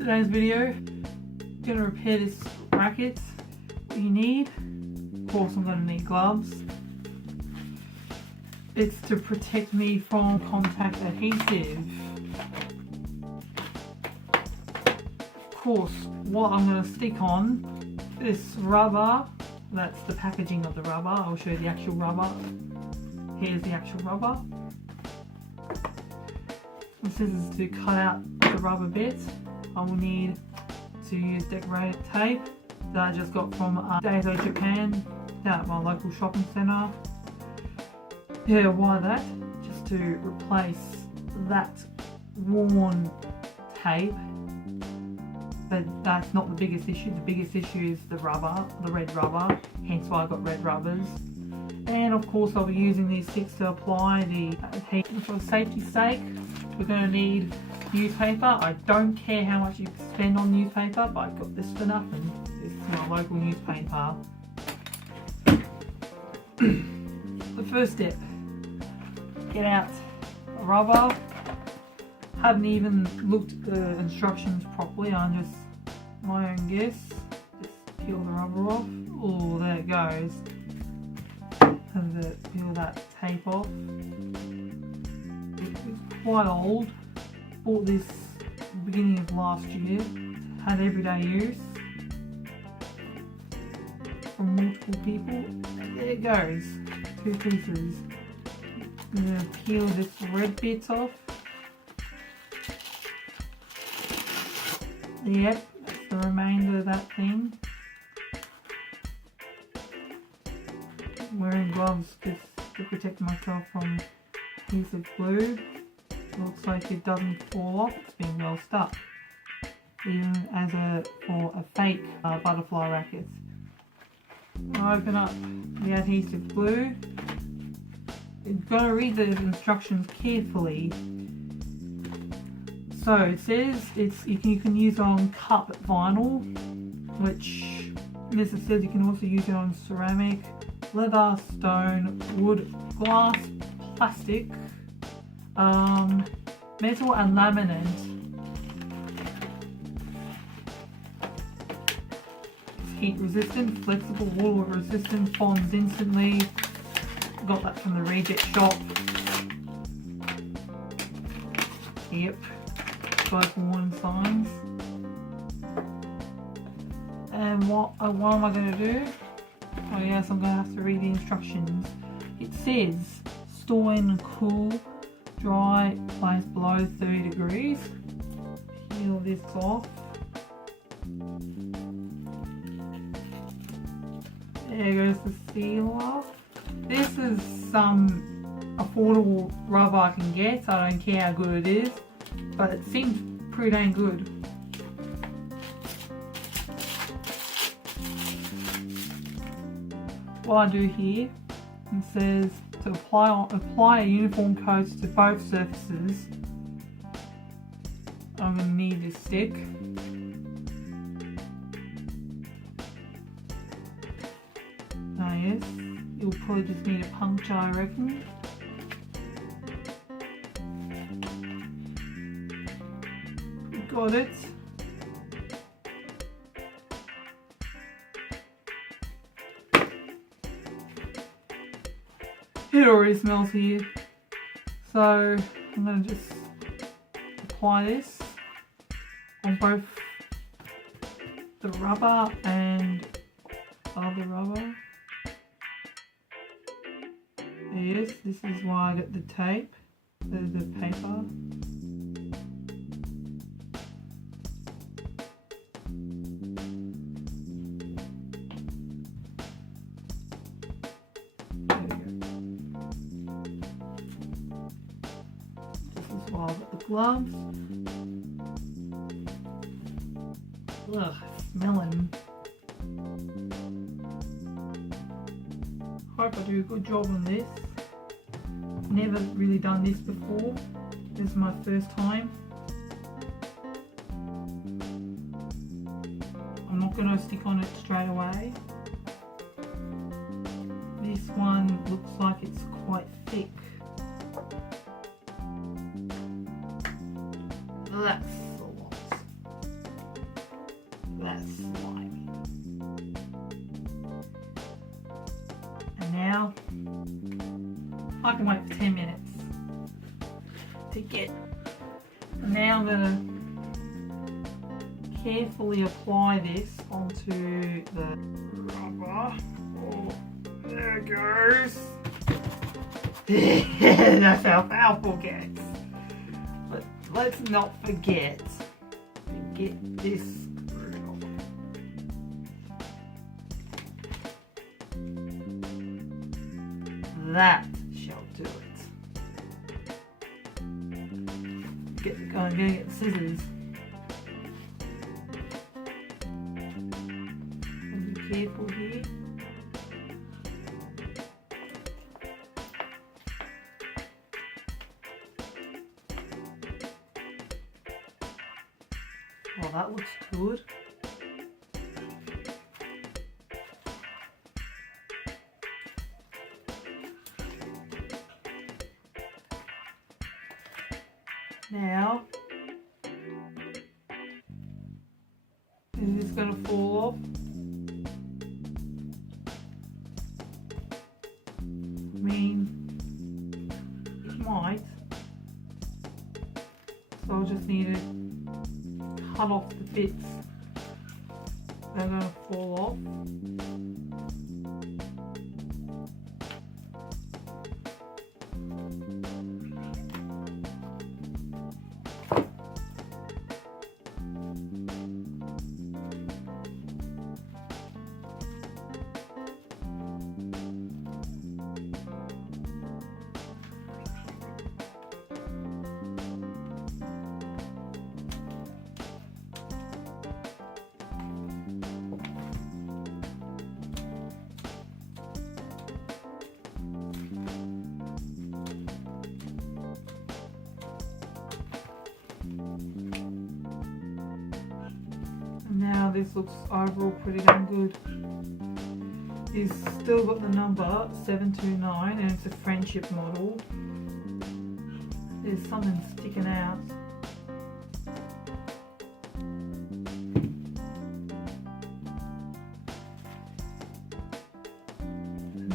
today's video, I'm going to repair this racket. What you need, of course I'm going to need gloves. It's to protect me from contact adhesive. Of course, what I'm going to stick on, this rubber, that's the packaging of the rubber. I'll show you the actual rubber. Here's the actual rubber. The scissors to cut out the rubber bit. I will need to use decorated tape that I just got from Daiso Japan down at my local shopping centre. Yeah, why that? Just to replace that worn tape. But that's not the biggest issue. The biggest issue is the rubber, the red rubber, hence why I got red rubbers. And of course I'll be using these sticks to apply the adhesive. For safety's sake, we're going to need newspaper. I don't care how much you spend on newspaper, but I got this for nothing. This is my local newspaper. The first step, get out the rubber. Haven't even looked at the instructions properly, I'm just my own guess. Just peel the rubber off. Oh, there it goes. And peel that tape off. It's quite old. Bought this at the beginning of last year. Had everyday use from multiple people. And there it goes. 2 pieces. I'm going to peel this red bit off. Yep, that's the remainder of that thing. Wearing gloves just to protect myself from adhesive glue. Looks like it doesn't fall off, it's been well stuck. Even for a fake butterfly racket. I open up the adhesive glue. You've got to read the instructions carefully. So it says you can use it on cut vinyl, which this it says you can also use it on ceramic, leather, stone, wood, glass, plastic, metal and laminate. It's heat resistant, flexible, water resistant, bonds instantly. Got that from the Racket shop. Yep. Both warning signs. And what am I going to do? Oh yes, I'm going to have to read the instructions. It says store in cool, dry place below 30 degrees. Peel this off. There goes the sealer. This is some affordable rubber I can get. I don't care how good it is. But it seems pretty dang good. What I do here, it says to apply a uniform coat to both surfaces. I'm going to need this stick. Ah yes, you'll probably just need a puncture, I reckon. Got it. It already smells here. So I'm going to just apply this on both the rubber and the other rubber. Yes, this is why I got the tape, the paper. I've got the gloves. Ugh, smelling. Hope I do a good job on this. Never really done this before. This is my first time. I'm not going to stick on it straight away. This one looks like it's quite thick. That's a lot. That's slimy. And now I can wait for 10 minutes to get. Now I'm going to carefully apply this onto the rubber. Oh, there it goes. That's how powerful it gets. But let's not forget to get this screwed on. That shall do it. I'm going to get the scissors. And be careful here. Oh, that looks good. Now, is this going to fall off? I mean, it might. So I'll just need to cut off the bits that are going to fall off. Now this looks overall pretty damn good. It's still got the number 729 and it's a friendship model. There's something sticking out.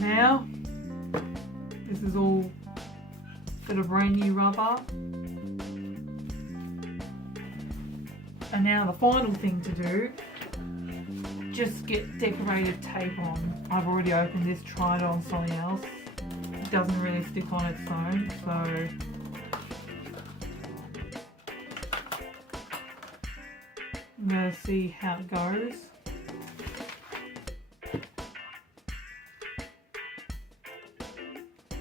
Now this is all for the brand new rubber. And now the final thing to do, just get decorative tape on. I've already opened this, tried it on something else. It doesn't really stick on its own, so I'm going to see how it goes.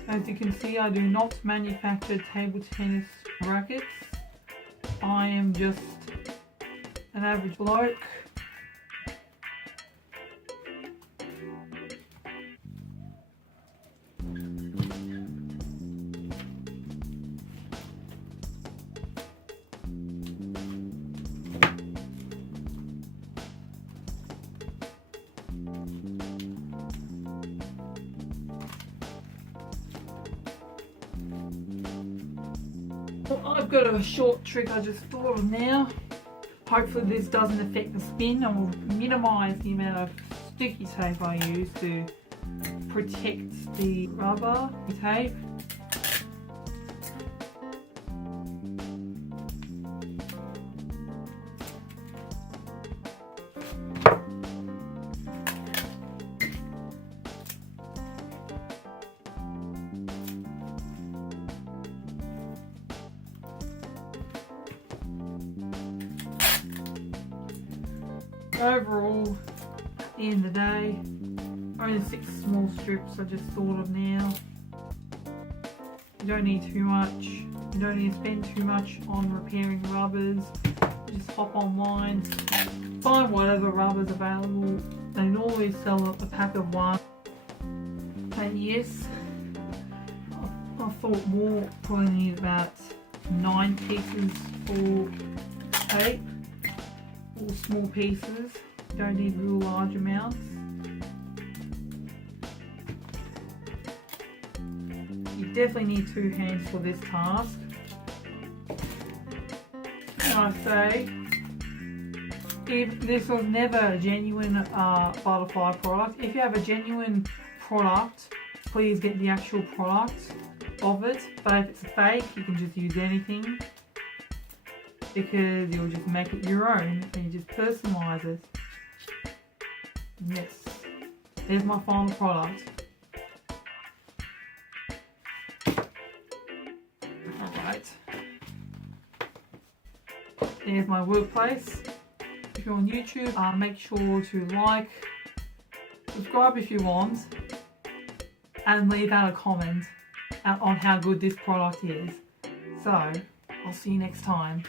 As you can see, I do not manufacture table tennis rackets. I am just an average bloke. I've got a short trick I just thought of now. Hopefully this doesn't affect the spin. I will minimise the amount of sticky tape I use to protect the rubber tape. Overall, at the end of the day, only 6 small strips I just thought of now. You don't need too much. You don't need to spend too much on repairing rubbers. Just hop online, find whatever rubber's available. They normally sell a pack of 1. And yes, I thought more, probably need about 9 pieces for tape. All small pieces, don't need real large amounts. You definitely need 2 hands for this task. And I say, if this was never a genuine butterfly product, if you have a genuine product, please get the actual product of it. But if it's a fake, you can just use anything, because you'll just make it your own and you just personalise it. Yes, there's my final product. Alright, there's my workplace. If you're on YouTube, make sure to like, subscribe if you want, and leave out a comment on how good this product is. So, I'll see you next time.